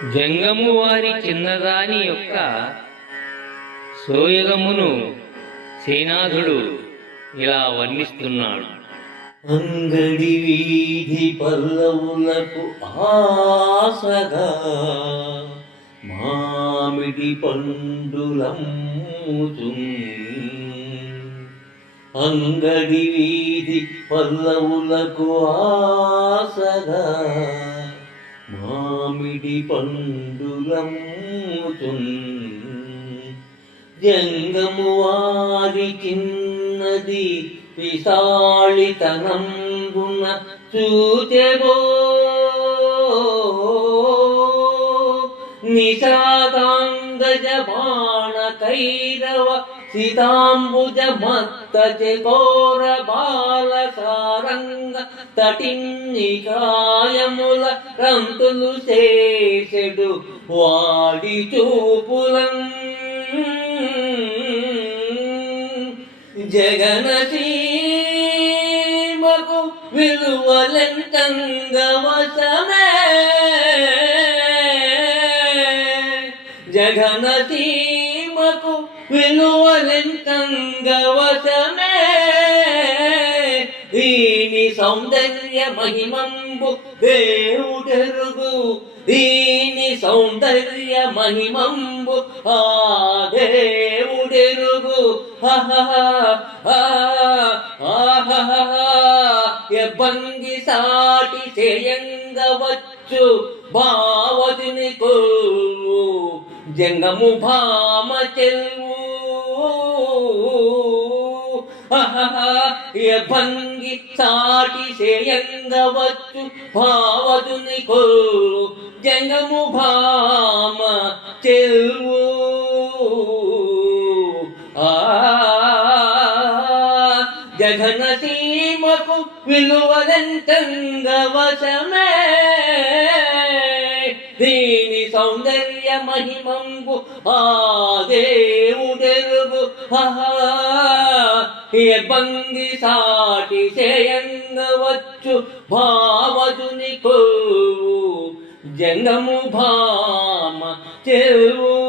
జంగము వారి చిన్నదాని యొక్క సోయగమును సేనాధుడు ఇలా వర్ణిస్తున్నాడు. అంగడి వీధి పల్లవులకు ఆసగా మామిడి పండులమ్ముచున్. అంగడి వీధి పల్లవులకు ఆసగా మామిడి పండులమ్ముచున్. జంగము వారి చిన్నది విశాళితనంబున చూచెవో. నిషాదాంగజ బాణ కైరవ సీతాంబుజ మత్త చకోర బాల సారంగ తటిన్నికాయముల రంతులు చేసెడు వాడి చూపులం. జగనసీమకు విలువలెంతంగవసమే. జగనసీమకు విలువలెంతంగవసమే. దీని సౌందర్య మహిమంబు దేవుడెరుగు. దీని సౌందర్య మహిమంబు ఆ దేవుడెరుగు. ఎబ్బంగి సాటి చేయంగవచ్చు భావతిని కొల్వు. జంగము భామ చెల్వు. ఎబ్బంగి సాటి చేయంగవచ్చు భావతుని కొల్వు. జంగము భామ చెల్వు. జగనసీమకు విలువలెంతంగవసమే. దీని సౌందర్య మహిమంబు ఆ దేవుడెరుగు. ఎబ్బంగి సాటి చేయంగవచ్చు భావతుని కొల్వు. జంగము భామ చెల్వు.